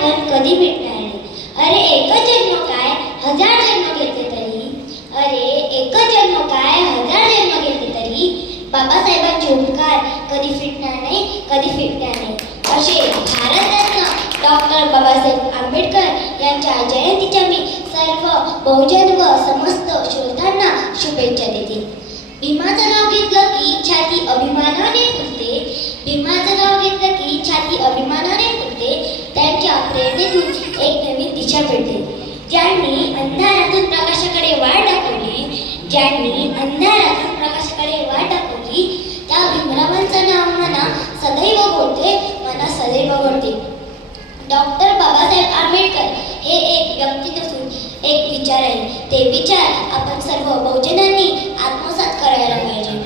आठवण कधी भेटणार नाही. अरे एकच जन्म काय हजार जन्म घेतले तरी, अरे एकच जन्म काय हजार जन्म घेतले तरी बाबासाहेबांचे उपकार कधी फिटणार नाही, कधी फिटणार नाही. असे भारतरत्न डॉक्टर बाबासाहेब आंबेडकर यांच्या जयंतीच्या मी सर्व बहुजन व समस्त श्रोतांना शुभेच्छा देते. भीमाचं नाव घेतलं की छाती अभिमानाने फुलते, भीमाचं नाव घेतलं की छाती अभिमानाने फुलते. त्यांच्या प्रेरणेतून एक नवीन दिशा मिळते. ज्यांनी अंधारातून प्रकाशाकडे वाट दाखवली, ज्यांनी अंधारातून प्रकाशाकडे वाट दाखवली, त्या भीमरावांचं नाव मना सदैव घोळते, मना सदैव घोळते. डॉक्टर बाबासाहेब आंबेडकर हे एक व्यक्ती नसून एक विचार आहे. ते विचार आपण सर्व बहुजनांनी आत्मसात करायला पाहिजे.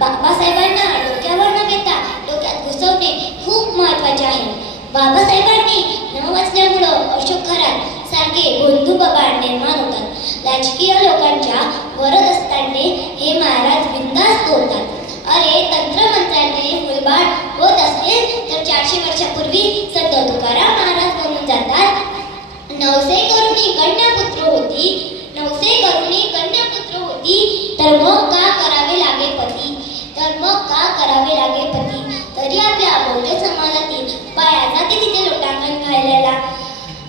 बाबासाहेबांना डोक्यावर न घेता डोक्यात घुसवणे खूप महत्त्वाचे आहे. बाबासाहेबांनी न वाचल्यामुळं अशोक खरात सारखे बंधू बाबा निर्माण होतात. राजकीय लोकांच्या वरद असताना हे महाराज बिनधास्त होतात. अरे तंत्रमंत्राने मुलबाळ होत असतील तर 400 वर्षापूर्वी संत तुकाराम महाराज बनून जातात. नवसे करुणी कन्यापुत्र होती, नवसे करुणी कन्यापुत्र होती, तर मग का करावे लागे पती, तर मग का करावे लागे पती. तरी आपल्या बहुजन समाजातील बाया जाते तिथे लोटांगण घालायला.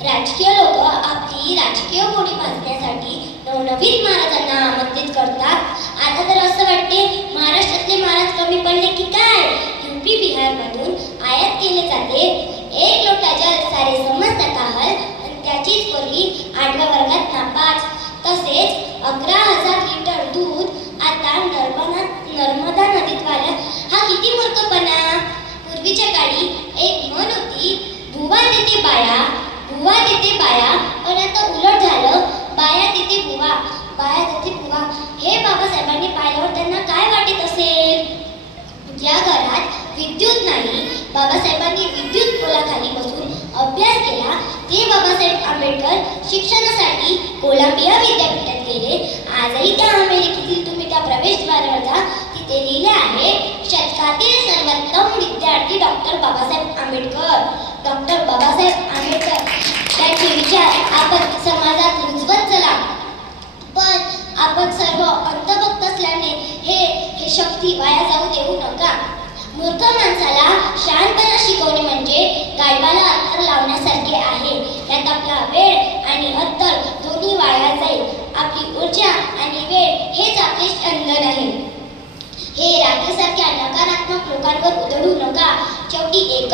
राजकीय लोक आपली राजकीय गोडी भाजण्यासाठी नवनवीन महाराजांना आमंत्रित करतात. आता तर असं वाटते महाराष्ट्रातले महाराज कमी पडले की काय. यूपी बिहारमधून आयात केले जाते एक लोटा जल सारे समजतात आहाल, आणि त्याचीच पोरगी 8व्या वर्गात नापास. तसेच 11,000 लिटर दूध आता नर्मदा नदीत वाला. हा किती मूर्खपणा. पूर्वीच्या काळी एक म्हण होती, बुवा देते बाया, बुवा देते बाया. पण आता उलट झालं, बाया देते बुवा, बाया देते बुवा. हे बाबासाहेबांनी पाहिल्यावर त्यांना काय वाटत असेल. ज्या घरात विद्युत नाही, बाबासाहेबांनी विद्युत पोलाखाली बसून अभ्यास केला, ते बाबासाहेब आंबेडकर शिक्षणासाठी कोलंबिया विद्यापीठात गेले. आजही त्या अमेरिकेतील तुम्ही त्या प्रवेशद्वारावर जा, तिथे लिहिले आहे, शतकातील सर्वोत्तम विद्यार्थी डॉक्टर बाबासाहेब आंबेडकर. डॉक्टर बाबासाहेब आंबेडकर त्यांचे विचार आपण समाजात रुजवत चला. पण आपण सर्व अंधभक्त असल्याने हे शक्ती वाया जाऊ देऊ नका. मूर्ख माणसाला शहाणपणा शिकवणे म्हणजे गाढवाला अत्तर लावण्यासारखे आहे. यात आपला वेळ आणि अत्तर दोन्ही वाया जाईल. आपली ऊर्जा आणि वेळ हेच आपले इंधन आहे. हे राखेसारख्या नकारात्मक लोकांवर उधळू नका. शेवटी एक